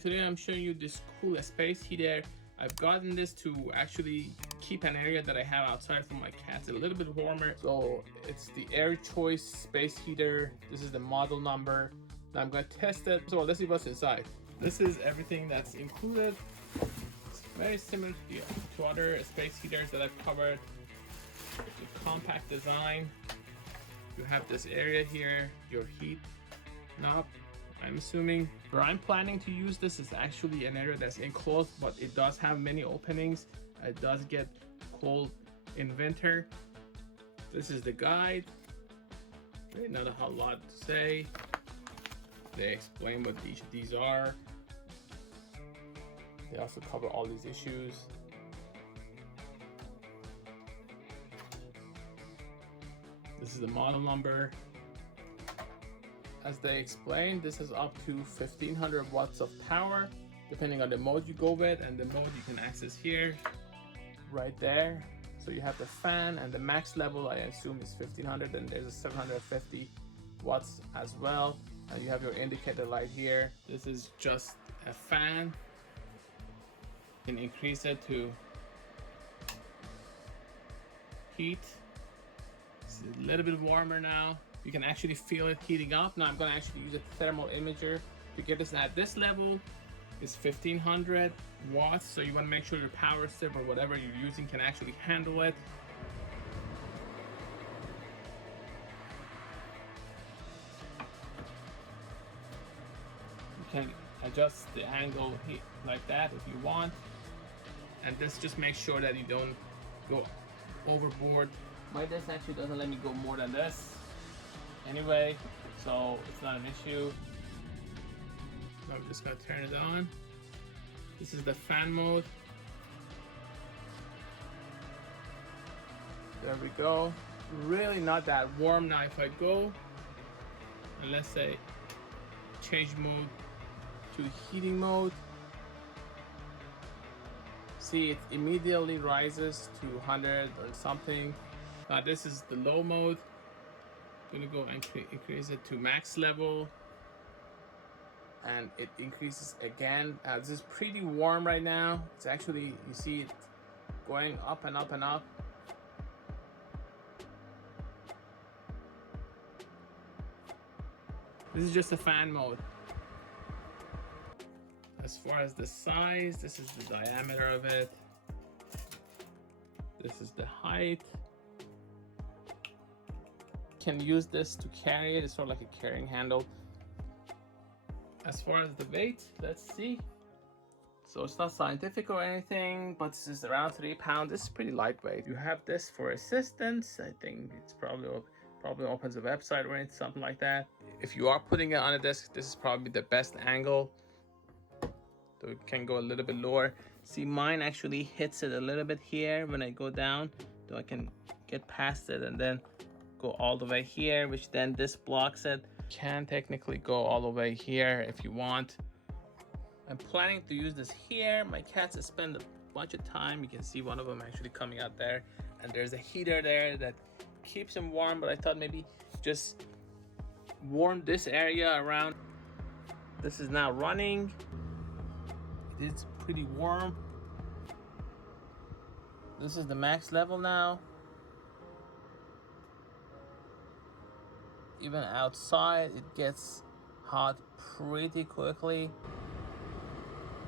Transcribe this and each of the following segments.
Today I'm showing you this cool space heater. I've gotten this to actually keep an area that I have outside for my cats a little bit warmer. So it's the Air Choice space heater. This is the model number. Now I'm gonna test it. So let's see what's inside. This is everything that's included. It's very similar to other space heaters that I've covered. The compact design. You have this area here, your heat knob. I'm assuming where I'm planning to use this is actually an area that's enclosed, but it does have many openings. It does get cold in winter. This is the guide. Really not a whole lot to say. They explain what these are. They also cover all these issues. This is the model number. As they explained, this is up to 1500 watts of power, depending on the mode you go with, and the mode you can access here, right there. So you have the fan, and the max level I assume is 1500, and there's a 750 watts as well. And you have your indicator light here. This is just a fan. You can increase it to heat. It's a little bit warmer now. You can actually feel it heating up. Now I'm gonna actually use a thermal imager to get this at this level. It's 1500 watts, so you wanna make sure your power strip or whatever you're using can actually handle it. You can adjust the angle like that if you want. And this just makes sure that you don't go overboard. My desk actually doesn't let me go more than this anyway, so it's not an issue. So I'm just gonna turn it on. This is the fan mode. There we go. Really not that warm now. If I go and let's say change mode to heating mode, see, it immediately rises to 100 or something. Now this is the low mode. I'm gonna go and increase it to max level, and it increases again. This is pretty warm right now. It's actually, you see it going up and up and up. This is just a fan mode. As far as the size, this is the diameter of it. This is the height. Can use this to carry it. It's sort of like a carrying handle. As far as the weight, let's see. So it's not scientific or anything, but this is around 3 pounds. This is pretty lightweight. You have this for assistance. I think it's probably opens a website or anything, something like that. If you are putting it on a desk, this is probably the best angle. So it can go a little bit lower. See, mine actually hits it a little bit here when I go down, so I can get past it and then go all the way here, which then this blocks it. Can technically go all the way here if you want. I'm planning to use this here. My cats spend a bunch of time. You can see one of them actually coming out there, and there's a heater there that keeps them warm, but I thought maybe just warm this area around. This is now running. It's pretty warm. This is the max level now. Even outside, it gets hot pretty quickly.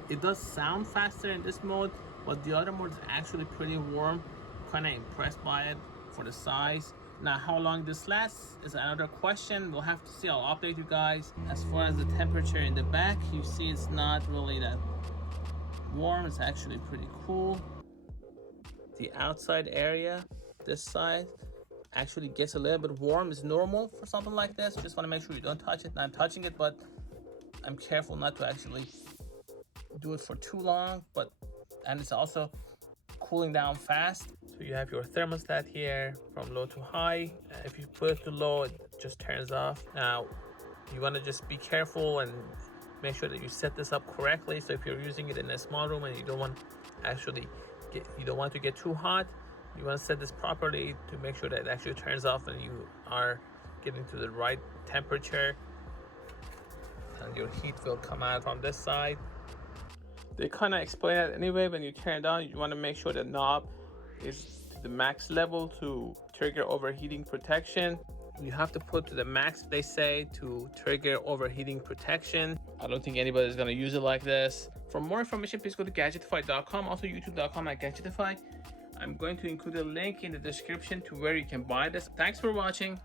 It does sound faster in this mode, but the other mode is actually pretty warm. Kind of impressed by it for the size. Now, how long this lasts is another question. We'll have to see. I'll update you guys. As far as the temperature in the back, you see it's not really that warm. It's actually pretty cool. The outside area, this side, actually gets a little bit warm. It's normal for something like this. Just want to make sure you don't touch it. Now, I'm touching it, but I'm careful not to actually do it for too long. And it's also cooling down fast. So you have your thermostat here from low to high. If you put it to low, it just turns off. Now, you want to just be careful and make sure that you set this up correctly. So if you're using it in a small room and you don't want to get too hot, you want to set this properly to make sure that it actually turns off and you are getting to the right temperature, and your heat will come out from this side. They kind of explain it anyway. When you turn it on, you want to make sure the knob is to the max level to trigger overheating protection. You have to put to the max, they say, to trigger overheating protection. I don't think anybody's gonna use it like this. For more information, please go to gadgetify.com, also youtube.com/gadgetify. I'm going to include a link in the description to where you can buy this. Thanks for watching.